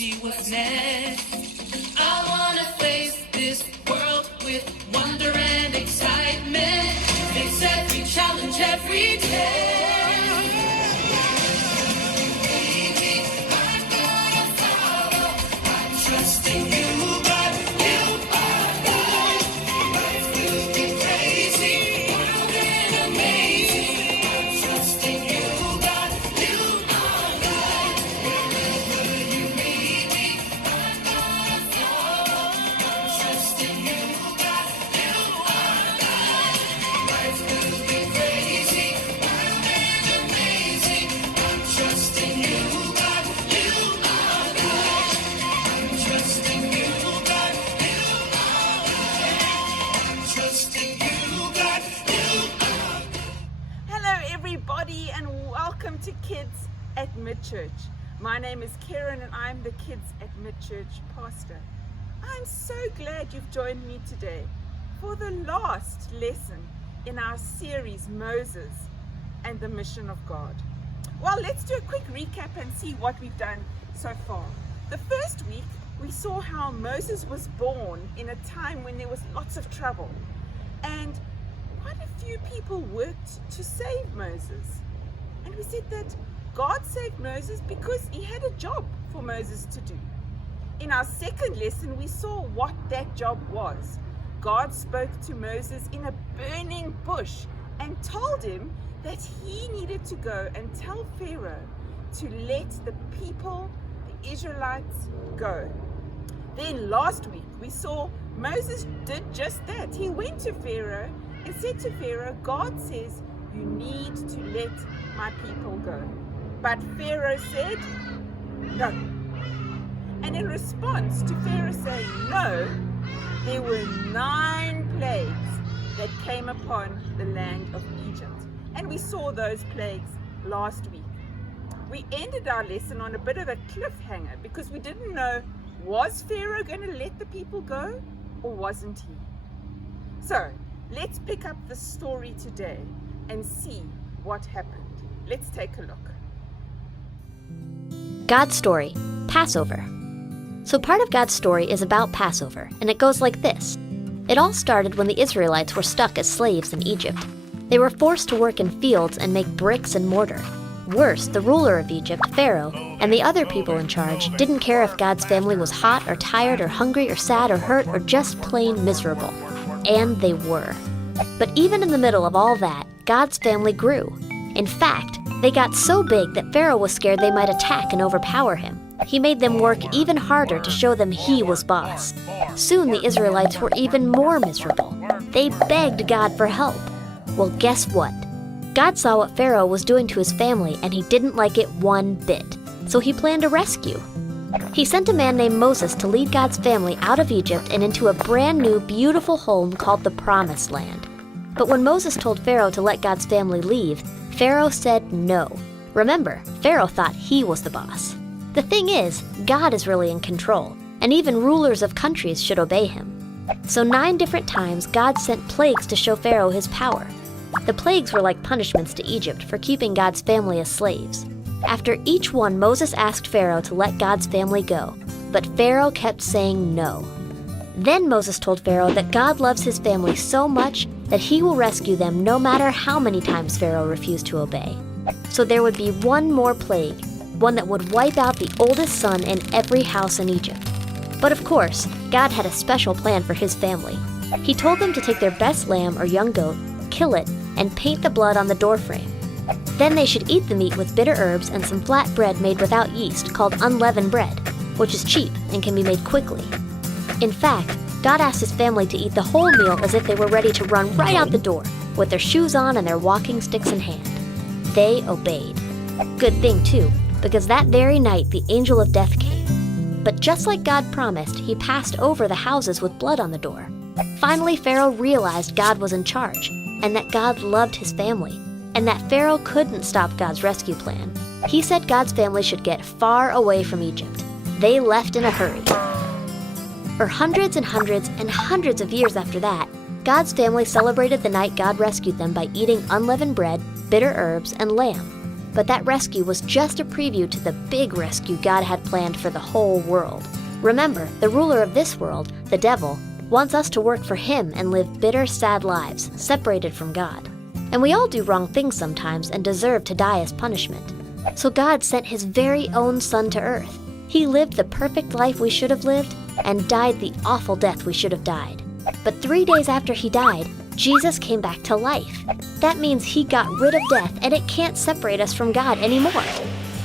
see what's next. I wanna face this world with wonder and excitement. Face every challenge every day. Baby, I'm gonna follow. I'm trusting you, but you are God. Life will be crazy, wild and amazing. I'm trusting you, God. You are God. Wherever you lead me, I'm gonna follow. I'm trusting you, God. You are God. Life will be crazy, wild and amazing. I'm trusting you, God. You are God. I'm trusting you, God. You are God. I'm trusting you, God. You are. Hello, everybody, and welcome to Kids at Midchurch. My name is Karen, and I'm the Kids at Midchurch pastor. I'm so glad you've joined me today for the last lesson in our series, Moses and the Mission of God. Well, let's do a quick recap and see what we've done so far. The first week, we saw how Moses was born in a time when there was lots of trouble, and quite a few people worked to save Moses. And we said that God saved Moses because he had a job for Moses to do. In our second lesson, we saw what that job was. God spoke to Moses in a burning bush and told him that he needed to go and tell Pharaoh to let the people, the Israelites, go. Then last week, we saw Moses did just that. He went to Pharaoh and said to Pharaoh, God says, you need to let my people go. But Pharaoh said, no. And in response to Pharaoh saying no, there were 9 plagues that came upon the land of Egypt. And we saw those plagues last week. We ended our lesson on a bit of a cliffhanger because we didn't know, was Pharaoh going to let the people go or wasn't he? So let's pick up the story today and see what happened. Let's take a look. God's story, Passover. So part of God's story is about Passover, and it goes like this. It all started when the Israelites were stuck as slaves in Egypt. They were forced to work in fields and make bricks and mortar. Worse, the ruler of Egypt, Pharaoh, and the other people in charge didn't care if God's family was hot or tired or hungry or sad or hurt or just plain miserable. And they were. But even in the middle of all that, God's family grew. In fact, they got so big that Pharaoh was scared they might attack and overpower him. He made them work even harder to show them he was boss. Soon the Israelites were even more miserable. They begged God for help. Well, guess what? God saw what Pharaoh was doing to his family, and he didn't like it one bit. So he planned a rescue. He sent a man named Moses to lead God's family out of Egypt and into a brand new, beautiful home called the Promised Land. But when Moses told Pharaoh to let God's family leave, Pharaoh said no. Remember, Pharaoh thought he was the boss. The thing is, God is really in control, and even rulers of countries should obey him. So 9 different times, God sent plagues to show Pharaoh his power. The plagues were like punishments to Egypt for keeping God's family as slaves. After each one, Moses asked Pharaoh to let God's family go, but Pharaoh kept saying no. Then Moses told Pharaoh that God loves his family so much that he will rescue them no matter how many times Pharaoh refused to obey. So there would be one more plague, one that would wipe out the oldest son in every house in Egypt. But of course, God had a special plan for his family. He told them to take their best lamb or young goat, kill it, and paint the blood on the doorframe. Then they should eat the meat with bitter herbs and some flat bread made without yeast called unleavened bread, which is cheap and can be made quickly. In fact, God asked his family to eat the whole meal as if they were ready to run right out the door, with their shoes on and their walking sticks in hand. They obeyed. Good thing, too, because that very night the angel of death came. But just like God promised, he passed over the houses with blood on the door. Finally, Pharaoh realized God was in charge, and that God loved his family, and that Pharaoh couldn't stop God's rescue plan. He said God's family should get far away from Egypt. They left in a hurry. For hundreds and hundreds and hundreds of years after that, God's family celebrated the night God rescued them by eating unleavened bread, bitter herbs, and lamb. But that rescue was just a preview to the big rescue God had planned for the whole world. Remember, the ruler of this world, the devil, wants us to work for him and live bitter, sad lives, separated from God. And we all do wrong things sometimes and deserve to die as punishment. So God sent his very own Son to earth. He lived the perfect life we should have lived and died the awful death we should have died. But 3 days after he died, Jesus came back to life. That means he got rid of death and it can't separate us from God anymore.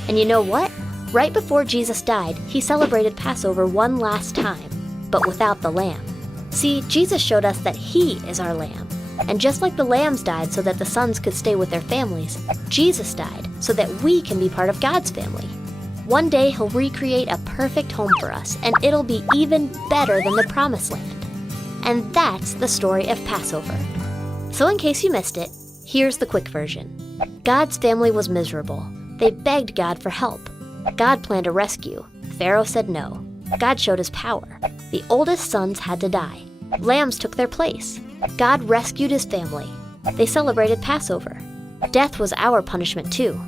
And you know what? Right before Jesus died, he celebrated Passover one last time, but without the lamb. See, Jesus showed us that he is our lamb. And just like the lambs died so that the sons could stay with their families, Jesus died so that we can be part of God's family. One day he'll recreate a perfect home for us, and it'll be even better than the Promised Land. And that's the story of Passover. So in case you missed it, here's the quick version. God's family was miserable. They begged God for help. God planned a rescue. Pharaoh said no. God showed his power. The oldest sons had to die. Lambs took their place. God rescued his family. They celebrated Passover. Death was our punishment too.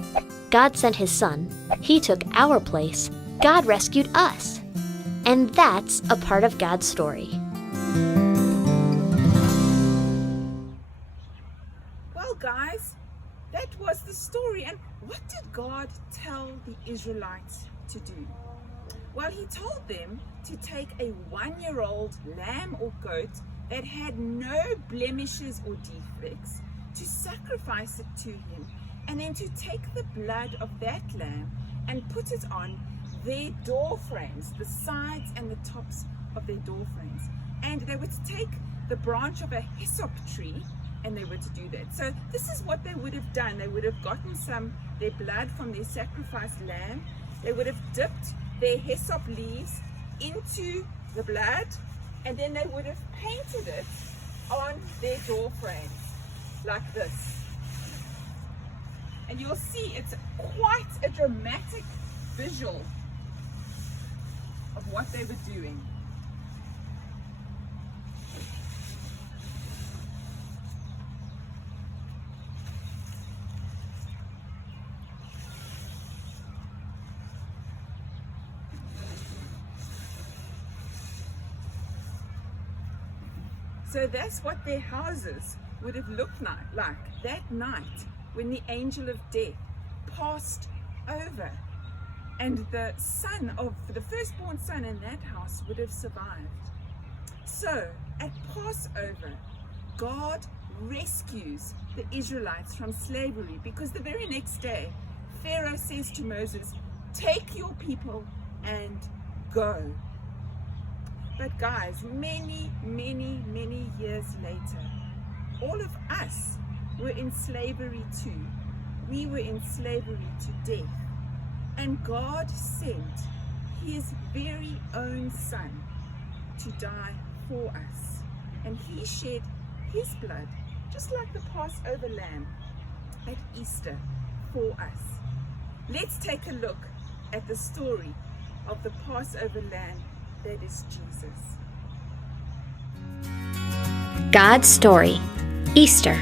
God sent his Son. He took our place. God rescued us. And that's a part of God's story. Well, guys, that was the story. And what did God tell the Israelites to do? Well, he told them to take a 1-year-old lamb or goat that had no blemishes or defects, to sacrifice it to him, and then to take the blood of that lamb and put it on their door frames, the sides and the tops of their door frames. And they were to take the branch of a hyssop tree, and they were to do that. So this is what they would have done. They would have gotten their blood from their sacrificed lamb. They would have dipped their hyssop leaves into the blood, and then they would have painted it on their door frames like this. And you'll see it's quite a dramatic visual of what they were doing. So that's what their houses would have looked like that night when the angel of death passed over, and the firstborn son in that house would have survived. So at Passover, God rescues the Israelites from slavery, because the very next day Pharaoh says to Moses, "Take your people and go." But guys, many, many, many years later, all of us were in slavery too. We were in slavery to death. And God sent his very own Son to die for us. And he shed his blood, just like the Passover lamb at Easter, for us. Let's take a look at the story of the Passover lamb that is Jesus. God's story, Easter.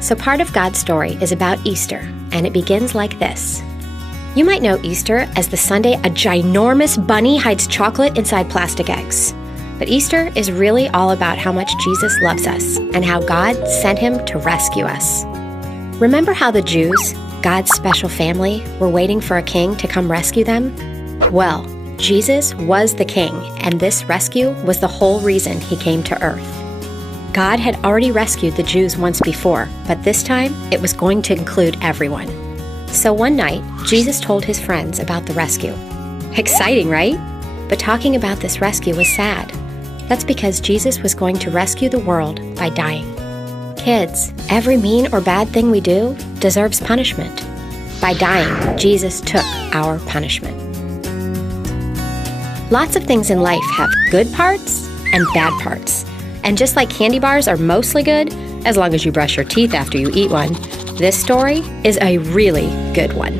So part of God's story is about Easter, and it begins like this. You might know Easter as the Sunday a ginormous bunny hides chocolate inside plastic eggs. But Easter is really all about how much Jesus loves us and how God sent him to rescue us. Remember how the Jews, God's special family, were waiting for a king to come rescue them? Well, Jesus was the king, and this rescue was the whole reason he came to earth. God had already rescued the Jews once before, but this time it was going to include everyone. So one night, Jesus told his friends about the rescue. Exciting, right? But talking about this rescue was sad. That's because Jesus was going to rescue the world by dying. Kids, every mean or bad thing we do deserves punishment. By dying, Jesus took our punishment. Lots of things in life have good parts and bad parts. And just like candy bars are mostly good, as long as you brush your teeth after you eat one, this story is a really good one.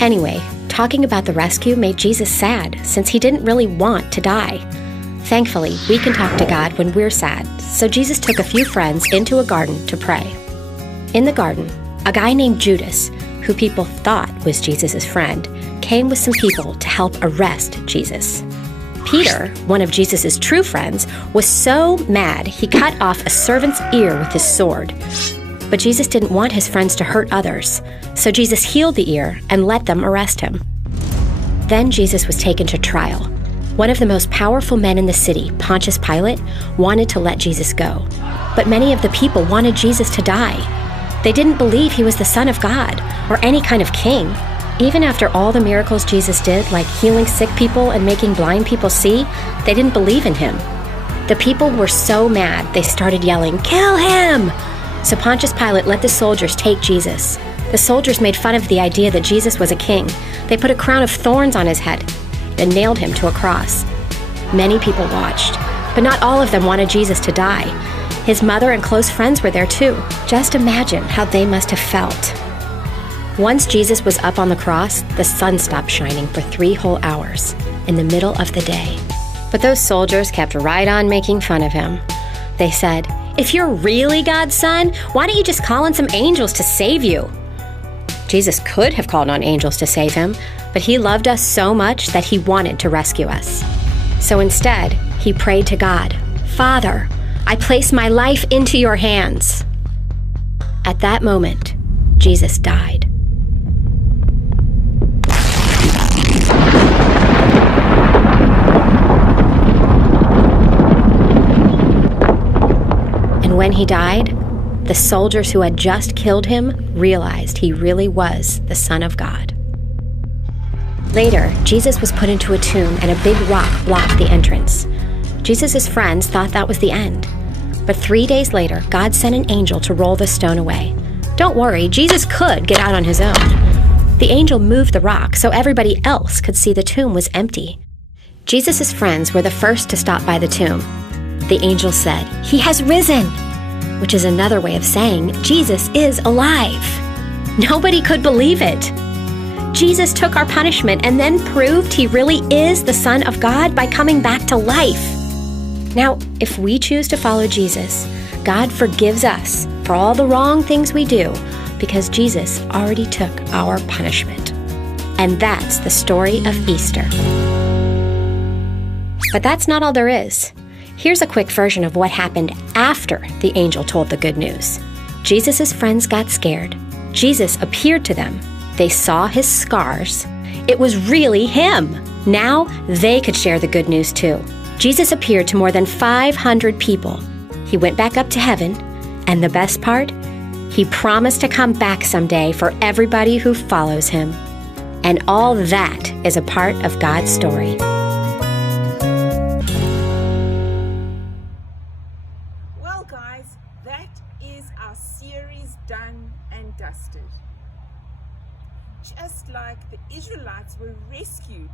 Anyway, talking about the rescue made Jesus sad, since he didn't really want to die. Thankfully, we can talk to God when we're sad, so Jesus took a few friends into a garden to pray. In the garden, a guy named Judas who people thought was Jesus' friend, came with some people to help arrest Jesus. Peter, one of Jesus' true friends, was so mad he cut off a servant's ear with his sword. But Jesus didn't want his friends to hurt others, so Jesus healed the ear and let them arrest him. Then Jesus was taken to trial. One of the most powerful men in the city, Pontius Pilate, wanted to let Jesus go. But many of the people wanted Jesus to die. They didn't believe he was the Son of God or any kind of king. Even after all the miracles Jesus did, like healing sick people and making blind people see, they didn't believe in him. The people were so mad, they started yelling, "Kill him!" So Pontius Pilate let the soldiers take Jesus. The soldiers made fun of the idea that Jesus was a king. They put a crown of thorns on his head and nailed him to a cross. Many people watched, but not all of them wanted Jesus to die. His mother and close friends were there too. Just imagine how they must have felt. Once Jesus was up on the cross, the sun stopped shining for 3 whole hours in the middle of the day. But those soldiers kept right on making fun of him. They said, "If you're really God's son, why don't you just call on some angels to save you?" Jesus could have called on angels to save him, but he loved us so much that he wanted to rescue us. So instead, he prayed to God, "Father, I place my life into your hands." At that moment, Jesus died. And when he died, the soldiers who had just killed him realized he really was the Son of God. Later, Jesus was put into a tomb and a big rock blocked the entrance. Jesus' friends thought that was the end. But 3 days later, God sent an angel to roll the stone away. Don't worry, Jesus could get out on his own. The angel moved the rock so everybody else could see the tomb was empty. Jesus' friends were the first to stop by the tomb. The angel said, "He has risen," which is another way of saying Jesus is alive. Nobody could believe it. Jesus took our punishment and then proved he really is the Son of God by coming back to life. Now, if we choose to follow Jesus, God forgives us for all the wrong things we do because Jesus already took our punishment. And that's the story of Easter. But that's not all there is. Here's a quick version of what happened after the angel told the good news. Jesus' friends got scared. Jesus appeared to them. They saw his scars. It was really him. Now they could share the good news too. Jesus appeared to more than 500 people. He went back up to heaven, and the best part? He promised to come back someday for everybody who follows him. And all that is a part of God's story. Well, guys, that is our series done and dusted. Just like the Israelites were rescued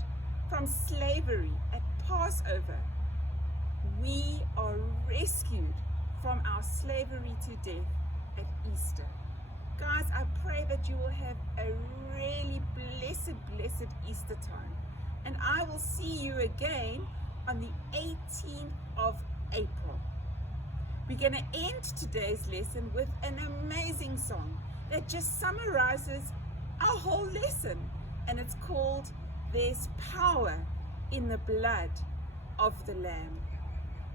from slavery at Passover, we are rescued from our slavery to death at Easter. Guys, I pray that you will have a really blessed Easter time. And I will see you again on the 18th of April. We're going to end today's lesson with an amazing song that just summarizes our whole lesson. And it's called "There's Power in the Blood of the Lamb."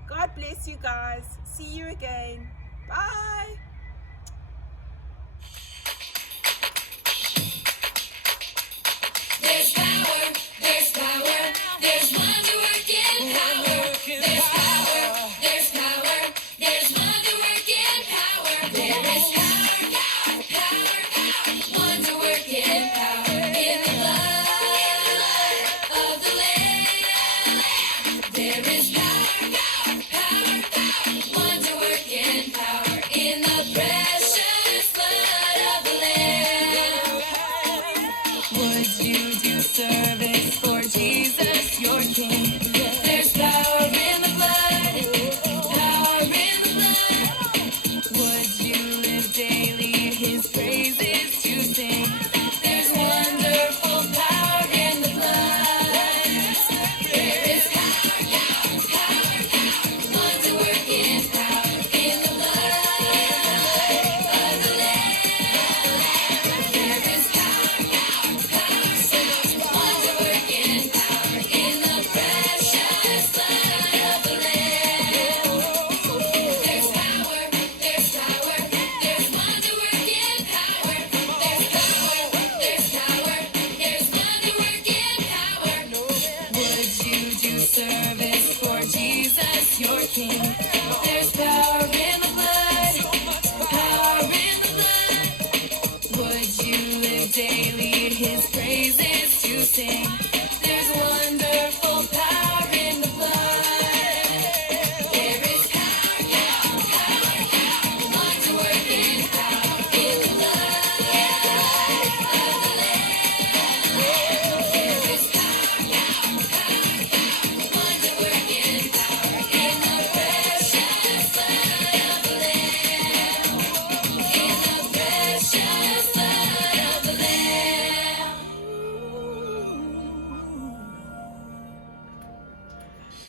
God bless you guys. See you again. Bye. There's power, there's power, there's wonder working power. There's power, there's power, there's wonder working power. There is power, wonder working power in the blood of the Lamb. There is power, wonder working power in the precious blood of the Lamb. Would you do service for Jesus, your King? There's power in the blood, power in the blood. Would you live daily his praises to sing? There's wonderful power in the blood. There is power, wonder working power in the blood of the Lamb. There is power. King.